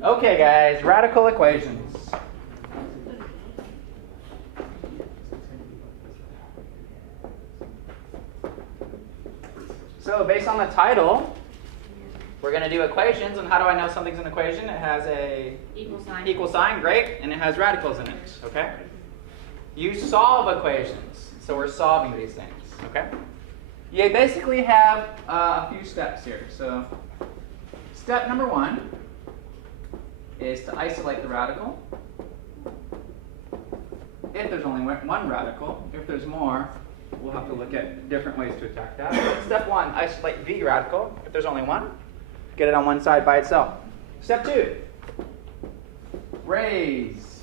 Okay, guys, radical equations. So based on the title, we're going to do equations. And how do I know something's an equation? It has a equal sign, great, and it has radicals in it, okay? You solve equations, so we're solving these things, okay? You basically have a few steps here. So step number one is to isolate the radical. If there's only one radical, if there's more, we'll have to look at different ways to attack that. Step one, isolate the radical. If there's only one, get it on one side by itself. Step two, raise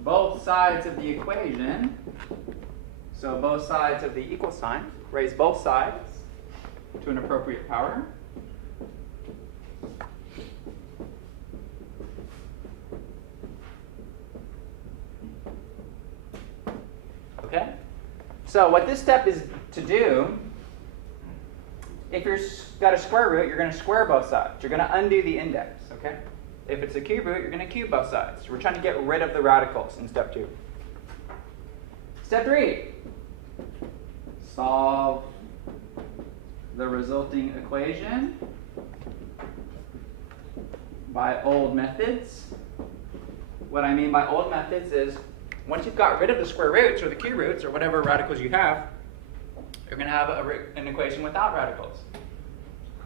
both sides of the equation. So both sides of the equal sign, raise both sides to an appropriate power. Okay? So what this step is to do, if you've got a square root, you're going to square both sides. You're going to undo the index, okay? If it's a cube root, you're going to cube both sides. We're trying to get rid of the radicals in step two. Step three, solve the resulting equation by old methods. What I mean by old methods is once you've got rid of the square roots or the cube roots or whatever radicals you have, you're going to have an equation without radicals.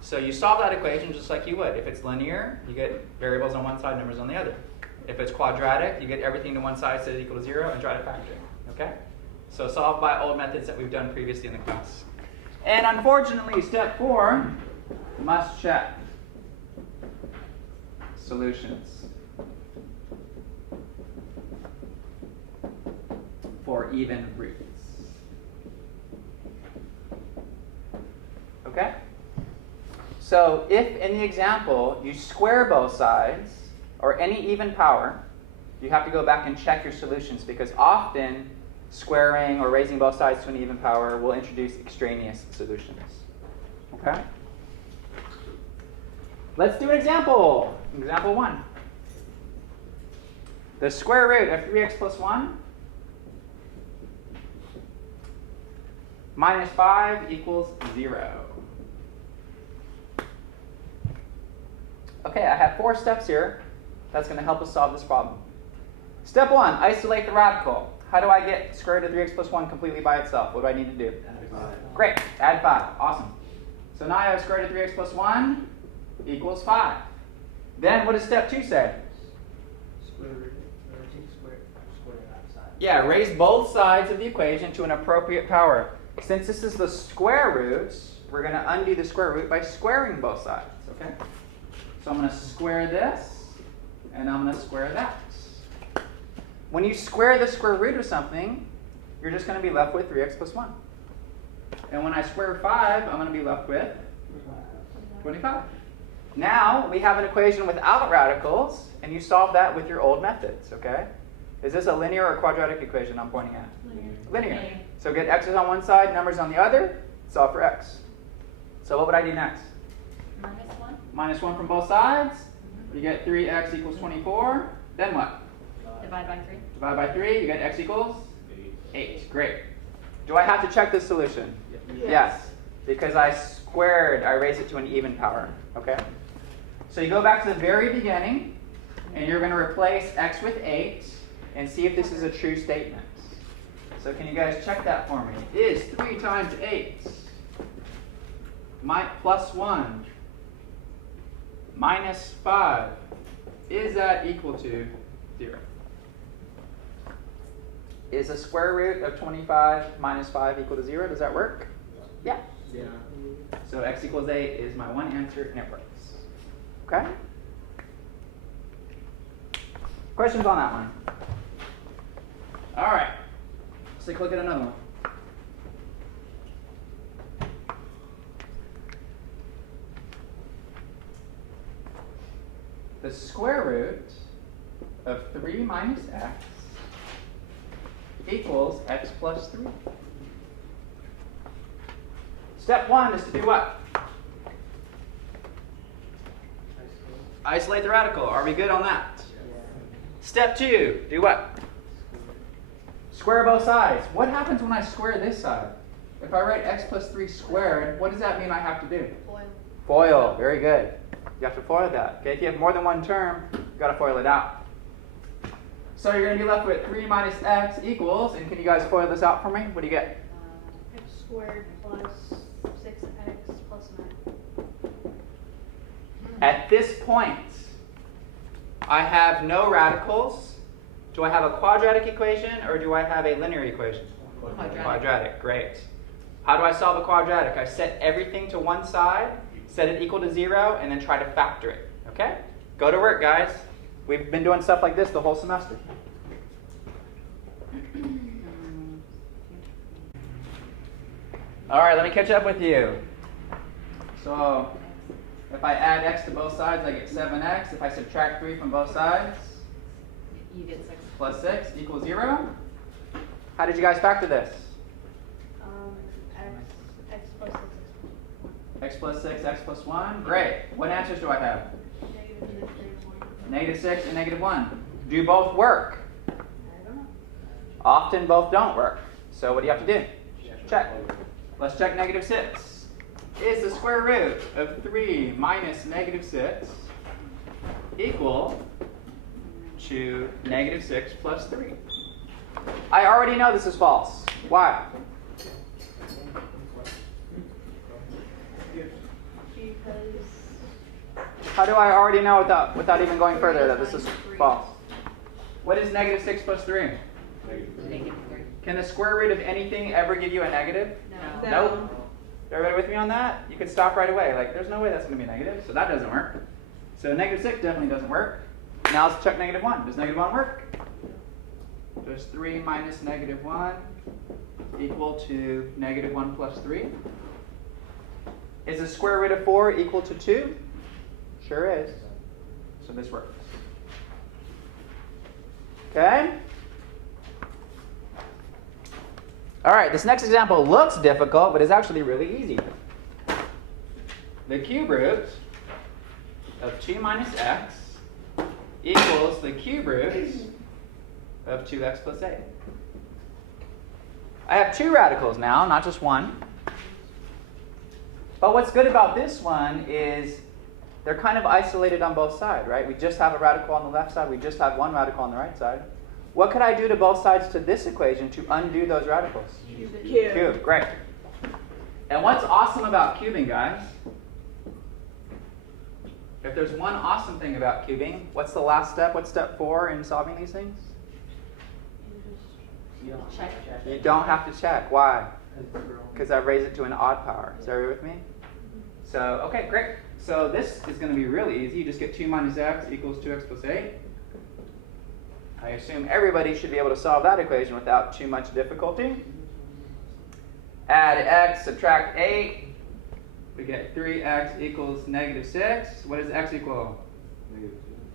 So you solve that equation just like you would. If it's linear, you get variables on one side, numbers on the other. If it's quadratic, you get everything to one side, set it equal to 0, and try to factor it. Okay? So solve by old methods that we've done previously in the class. And unfortunately, step 4, must check solutions for even roots. Okay? So if in the example you square both sides, or any even power, you have to go back and check your solutions because often squaring or raising both sides to an even power will introduce extraneous solutions. Okay? Let's do an example. Example 1. The square root of 3x plus 1 minus 5 equals 0. Okay, I have 4 steps here. That's going to help us solve this problem. Step 1, isolate the radical. How do I get square root of 3x plus 1 completely by itself? What do I need to do? Add 5. Great, add 5. Awesome. So now I have square root of 3x plus 1 equals 5. Then what does step 2 say? Square root, or take square outside. Yeah, raise both sides of the equation to an appropriate power. Since this is the square root, we're going to undo the square root by squaring both sides. Okay? So I'm going to square this, and I'm going to square that. When you square the square root of something, you're just going to be left with 3x plus 1. And when I square 5, I'm going to be left with 25. Now we have an equation without radicals, and you solve that with your old methods, okay? Is this a linear or quadratic equation I'm pointing at? Linear. So get x's on one side, numbers on the other, solve for x. So what would I do next? Minus 1. Minus 1 from both sides. You get 3x equals 24. Then what? Divide by 3. Divide by 3, you get x equals 8. Great. Do I have to check this solution? Yes. Because I raised it to an even power. Okay? So you go back to the very beginning, and you're going to replace x with 8, and see if this is a true statement. So can you guys check that for me? Is 3 times 8 plus 1 minus 5, is that equal to 0? Is the square root of 25 minus 5 equal to 0? Does that work? Yeah. Yeah. So x equals 8 is my one answer, and it works. Okay? Questions on that one? All right. Let's take a look at another one. The square root of 3 minus x equals x plus 3. Step 1 is to do what? Isolate the radical. Are we good on that? Step 2, do what? Square both sides. What happens when I square this side? If I write x plus 3 squared, what does that mean I have to do? Foil. Foil. Very good. You have to foil that. Okay, if you have more than one term, you've got to foil it out. So you're going to be left with 3 minus x equals, and can you guys foil this out for me? What do you get? X squared plus 6x plus 9. At this point, I have no radicals. Do I have a quadratic equation or do I have a linear equation? Quadratic, great. How do I solve a quadratic? I set everything to one side, set it equal to 0, and then try to factor it. Okay? Go to work, guys. We've been doing stuff like this the whole semester. All right, let me catch up with you. So, if I add x to both sides, I get 7x. If I subtract 3 from both sides, You get 6. plus 6 equals 0. How did you guys factor this? X plus 6 X plus 6, x plus 1. Great. What answers do I have? negative 6, -6 and -1. Do both work? I don't know. Often both don't work. So what do you have to do? Check. Let's check -6. Is the square root of 3 minus -6 equal to -6 plus 3? I already know this is false. Why? Because How do I already know without even going further that this is false? What is -6 plus 3? -3. Can the square root of anything ever give you a negative? No. Nope. Everybody with me on that? You could stop right away. Like, there's no way that's going to be negative, so that doesn't work. So -6 definitely doesn't work. Now let's check -1. Does -1 work? Does 3 minus -1 equal to -1 plus 3? Is the square root of 4 equal to 2? Sure is. So this works. Okay? All right, this next example looks difficult, but is actually really easy. The cube root of 2 minus x equals the cube root of 2x plus 8. I have 2 radicals now, not just one. But what's good about this one is they're kind of isolated on both sides, right? We just have a radical on the left side. We just have one radical on the right side. What could I do to both sides to this equation to undo those radicals? Cube. Great. And what's awesome about cubing, guys? If there's one awesome thing about cubing, what's the last step? What's step 4 in solving these things? Check. You don't have to check. Why? Because I raise it to an odd power. Is everybody with me? So, okay, great. So this is going to be really easy. You just get 2 minus x equals 2x plus 8. I assume everybody should be able to solve that equation without too much difficulty. Add x, subtract 8. We get 3x equals -6. What does x equal?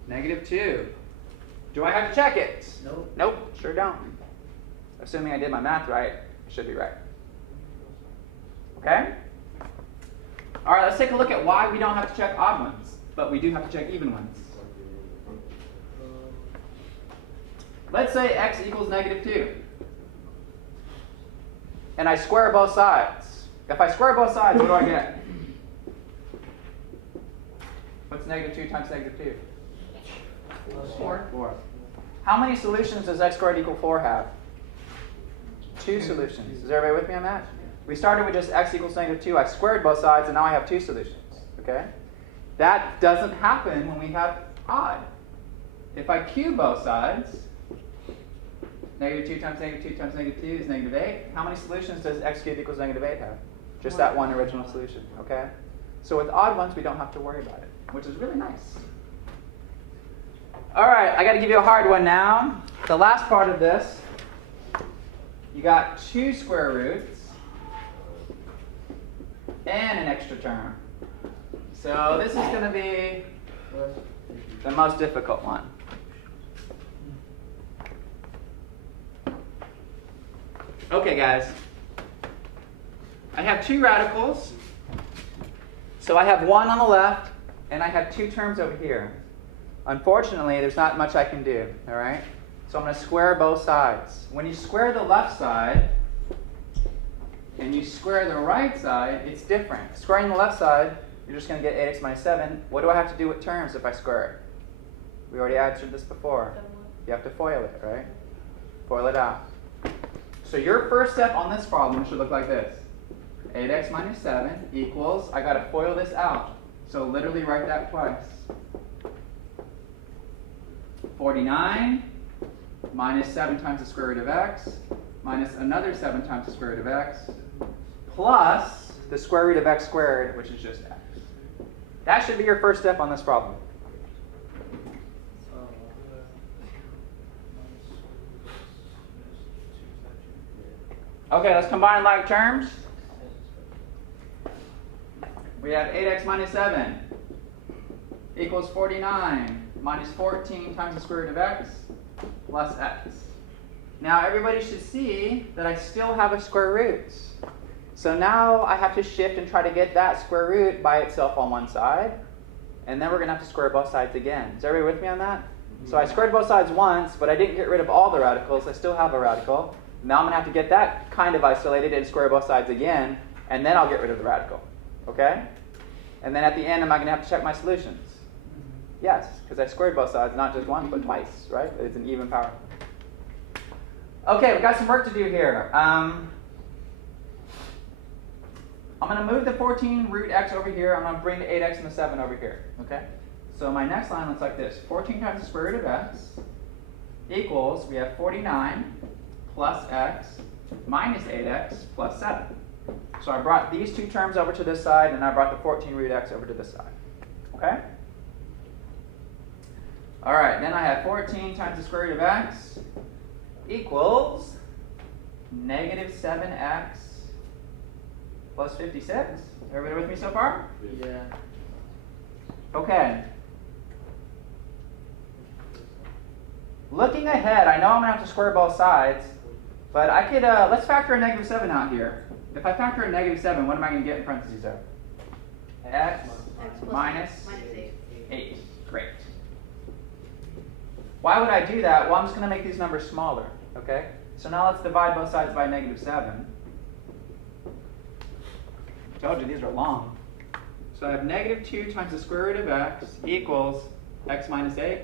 -2. Do I have to check it? Nope. Nope, sure don't. Assuming I did my math right, it should be right. Okay? All right, let's take a look at why we don't have to check odd ones, but we do have to check even ones. Let's say x equals -2. And I square both sides. If I square both sides, what do I get? What's -2 times -2? 4. 4. How many solutions does x squared equal 4 have? 2 solutions. Is everybody with me on that? We started with just x equals -2. I squared both sides, and now I have 2 solutions. Okay? That doesn't happen when we have odd. If I cube both sides, -2 times -2 times -2 is -8. How many solutions does x cubed equals -8 have? Just that one original solution. Okay? So with odd ones, we don't have to worry about it, which is really nice. All right, I got to give you a hard one now. The last part of this, you got 2 square roots and an extra term. So this is going to be the most difficult one. Okay, guys. I have 2 radicals. So I have 1 on the left, and I have 2 terms over here. Unfortunately, there's not much I can do, all right? So I'm going to square both sides. When you square the left side and you square the right side, it's different. Squaring the left side, you're just going to get 8x minus 7. What do I have to do with terms if I square it? We already answered this before. You have to FOIL it, right? FOIL it out. So your first step on this problem should look like this. 8x minus 7 equals, I got to FOIL this out. So literally write that twice. 49 minus 7 times the square root of x minus another 7 times the square root of x plus the square root of x squared, which is just x. That should be your first step on this problem. Okay, let's combine like terms. We have 8x minus 7 equals 49 minus 14 times the square root of x plus x. Now everybody should see that I still have a square root. So now I have to shift and try to get that square root by itself on one side. And then we're going to have to square both sides again. Is everybody with me on that? So I squared both sides once, but I didn't get rid of all the radicals. I still have a radical. Now I'm going to have to get that kind of isolated and square both sides again, and then I'll get rid of the radical. Okay? And then at the end, am I going to have to check my solutions? Yes, because I squared both sides, not just once, but twice, right? It's an even power. Okay, we've got some work to do here. I'm going to move the 14 root x over here. I'm going to bring the 8x and the 7 over here. Okay? So my next line looks like this. 14 times the square root of x equals, we have 49 plus x minus 8x plus 7. So I brought these two terms over to this side, and I brought the 14 root x over to this side. Okay? All right, then I have 14 times the square root of x equals negative 7x plus 56. Everybody with me so far? Yeah. Okay. Looking ahead, I know I'm going to have to square both sides, but I could, let's factor a negative 7 out here. If I factor a negative 7, what am I going to get in parentheses there? X minus 8. Great. Why would I do that? Well, I'm just going to make these numbers smaller. Okay? So now let's divide both sides by negative 7. Told you these are long. So I have negative 2 times the square root of x equals x minus 8.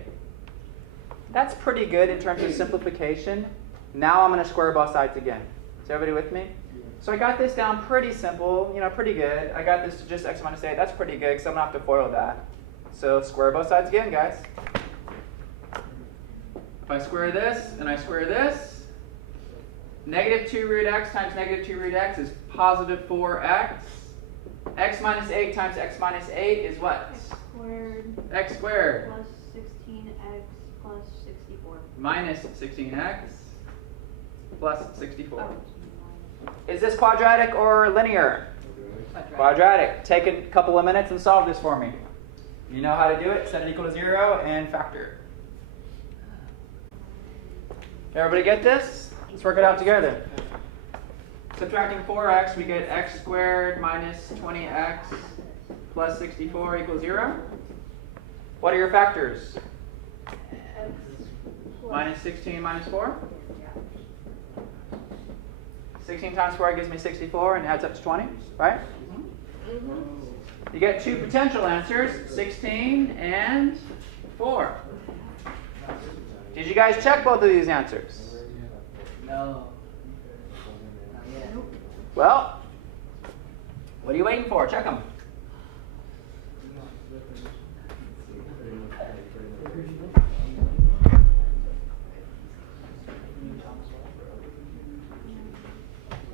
That's pretty good in terms of simplification. Now I'm going to square both sides again. Is everybody with me? So I got this down pretty simple, pretty good. I got this to just x minus 8. That's pretty good because I'm going to have to FOIL that. So square both sides again, guys. If I square this and I square this, negative 2 root x times negative 2 root x is positive 4x. X minus 8 times x minus 8 is what? X squared. X squared. Plus 16x plus 64. Minus 16x plus 64. Is this quadratic or linear? Quadratic. Take a couple of minutes and solve this for me. You know how to do it. Set it equal to 0 and factor. Everybody get this? Let's work it out together. Subtracting 4x, we get x squared minus 20x plus 64 equals 0. What are your factors? X plus Minus 16 minus 4. 16 times 4 gives me 64 and adds up to 20, right? You get two potential answers, 16 and 4. Did you guys check both of these answers? No. Not yet. Well, what are you waiting for? Check them.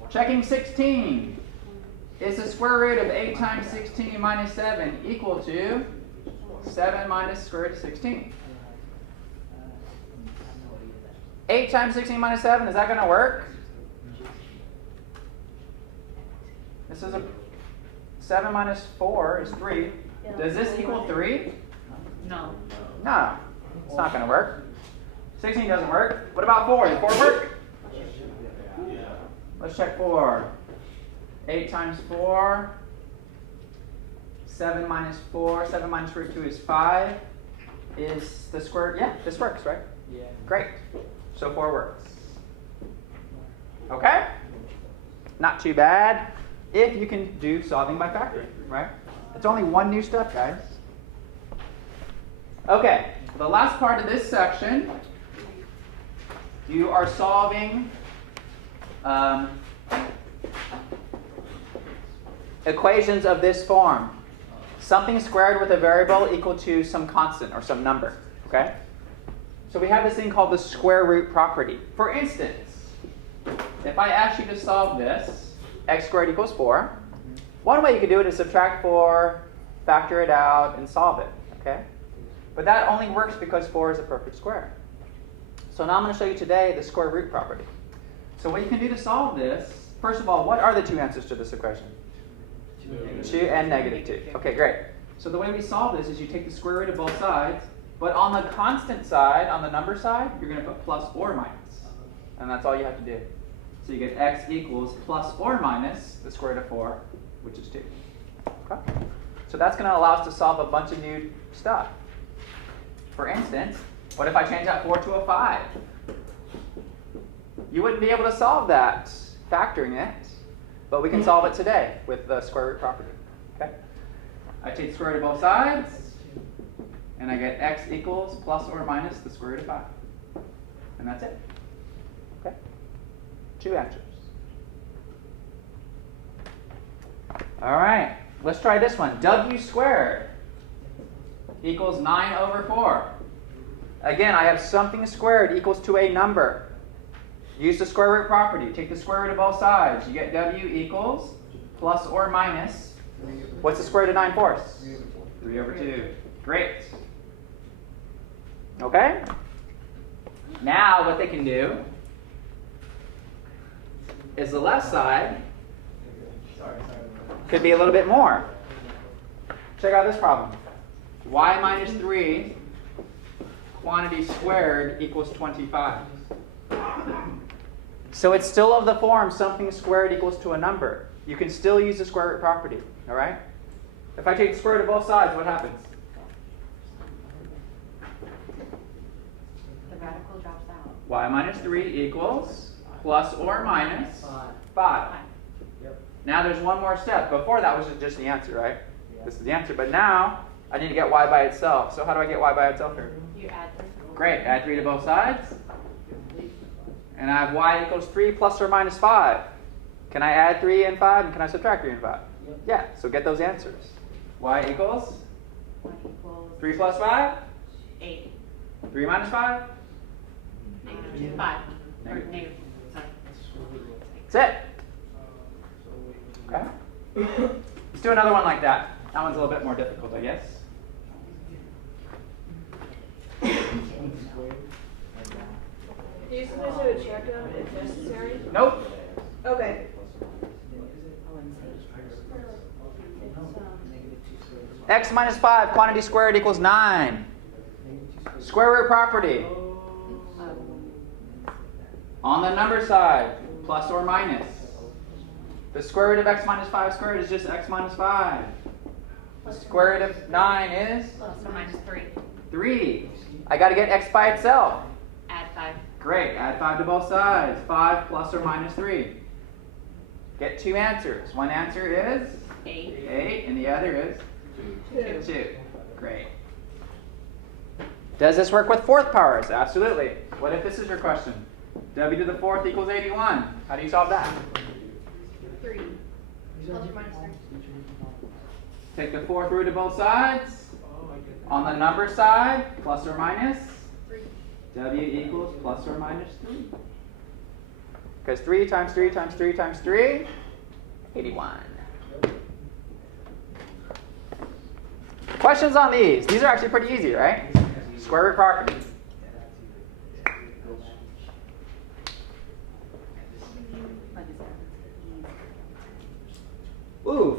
Checking 16. Is the square root of 8 times 16 minus 7 equal to 7 minus the square root of 16? 8 times 16 minus 7, is that going to work? This is 7 minus 4 is 3. Does this equal 3? No. No, it's not going to work. 16 doesn't work. What about 4? Does 4 work? Let's check 4. 8 times 4. 7 minus 4. 7 minus root 2 is 5. Is the square, yeah, this works, right? Yeah. Great. So 4 works. Okay? Not too bad if you can do solving by factoring, right? It's only one new step, guys. Okay, the last part of this section, you are solving equations of this form. Something squared with a variable equal to some constant or some number, okay? So we have this thing called the square root property. For instance, if I ask you to solve this, x squared equals 4, one way you could do it is subtract 4, factor it out, and solve it, okay? But that only works because 4 is a perfect square. So now I'm going to show you today the square root property. So what you can do to solve this, first of all, what are the two answers to this equation? 2 and negative 2. Okay, great. So the way we solve this is you take the square root of both sides, but on the constant side, on the number side, you're going to put plus or minus. And that's all you have to do. So you get x equals plus or minus the square root of 4, which is 2. Okay? So that's going to allow us to solve a bunch of new stuff. For instance, what if I change that 4 to a 5? You wouldn't be able to solve that factoring it, but we can solve it today with the square root property. Okay? I take the square root of both sides, and I get x equals plus or minus the square root of 5. And that's it. Okay? 2 answers. All right, let's try this one. W squared equals 9 over 4. Again, I have something squared equals to a number. Use the square root property. Take the square root of both sides. You get W equals plus or minus. What's the square root of 9 fourths? 3 over 2. Great. Okay? Now what they can do is the left side could be a little bit more. Check out this problem. Y minus 3 quantity squared equals 25. So it's still of the form something squared equals to a number. You can still use the square root property. All right? If I take the square root of both sides, what happens? The radical drops out. Y minus 3 equals plus or minus 5. Yep. Now there's one more step. Before that was just the answer, right? This is the answer. But now I need to get y by itself. So how do I get y by itself here? You add 3. Great. Add 3 to both sides. And I have y equals 3 plus or minus 5. Can I add 3 and 5? And can I subtract 3 and 5? Yep. Yeah. So get those answers. Y equals 1 equals 3 plus 5. 8. 3 minus 5. Negative 2. 5. Or Negative. negative. Sorry. That's it. Okay. Let's do another one like that. That one's a little bit more difficult, I guess. Do you sometimes do a check-up if necessary? Nope. Okay. X minus 5 quantity squared equals 9. Square root property. On the number side, plus or minus. The square root of x minus 5 squared is just x minus 5. The square root of 9 is Plus or minus 3. 3. I got to get x by itself. Add 5. Great. Add 5 to both sides. 5 plus or minus 3. Get 2 answers. One answer is 8. 8, and the other is 2. 2. Great. Does this work with fourth powers? Absolutely. What if this is your question? W to the fourth equals 81. How do you solve that? 3. Plus or minus 3. Take the fourth root of both sides. On the number side, plus or minus. 3. W equals plus or minus 3. Because 3 times 3 times 3 times 3, 81. Questions on these? These are actually pretty easy, right? Square root property. Ooh,